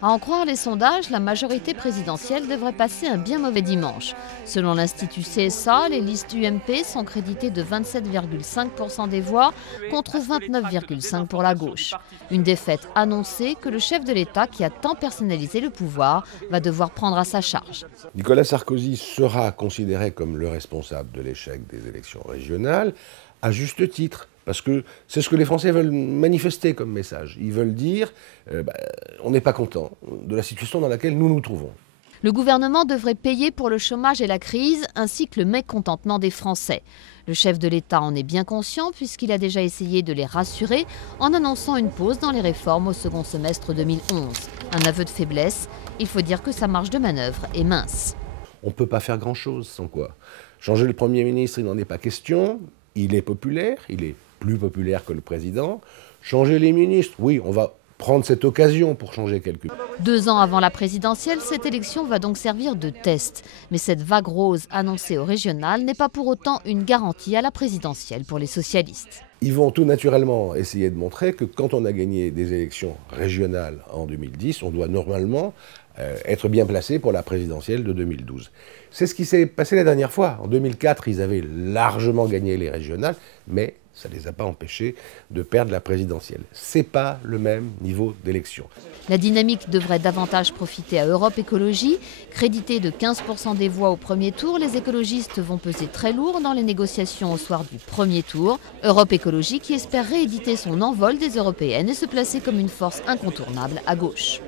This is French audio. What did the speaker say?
À en croire les sondages, la majorité présidentielle devrait passer un bien mauvais dimanche. Selon l'Institut CSA, les listes UMP sont créditées de 27,5% des voix contre 29,5% pour la gauche. Une défaite annoncée que le chef de l'État, qui a tant personnalisé le pouvoir, va devoir prendre à sa charge. Nicolas Sarkozy sera considéré comme le responsable de l'échec des élections régionales, à juste titre. Parce que c'est ce que les Français veulent manifester comme message. Ils veulent dire on n'est pas content de la situation dans laquelle nous nous trouvons. Le gouvernement devrait payer pour le chômage et la crise, ainsi que le mécontentement des Français. Le chef de l'État en est bien conscient puisqu'il a déjà essayé de les rassurer en annonçant une pause dans les réformes au second semestre 2011. Un aveu de faiblesse, il faut dire que sa marge de manœuvre est mince. On ne peut pas faire grand-chose sans quoi. Changer le Premier ministre, il n'en est pas question. Il est populaire, il est plus populaire que le président. Changer les ministres, oui, on va prendre cette occasion pour changer quelques... 2 ans avant la présidentielle, cette élection va donc servir de test. Mais cette vague rose annoncée au régional n'est pas pour autant une garantie à la présidentielle pour les socialistes. Ils vont tout naturellement essayer de montrer que quand on a gagné des élections régionales en 2010, on doit normalement être bien placé pour la présidentielle de 2012. C'est ce qui s'est passé la dernière fois. En 2004, ils avaient largement gagné les régionales, mais ça ne les a pas empêchés de perdre la présidentielle. Ce n'est pas le même niveau d'élection. La dynamique devrait davantage profiter à Europe Écologie. Crédité de 15% des voix au premier tour, les écologistes vont peser très lourd dans les négociations au soir du premier tour. Europe Écologie qui espère rééditer son envol des européennes et se placer comme une force incontournable à gauche.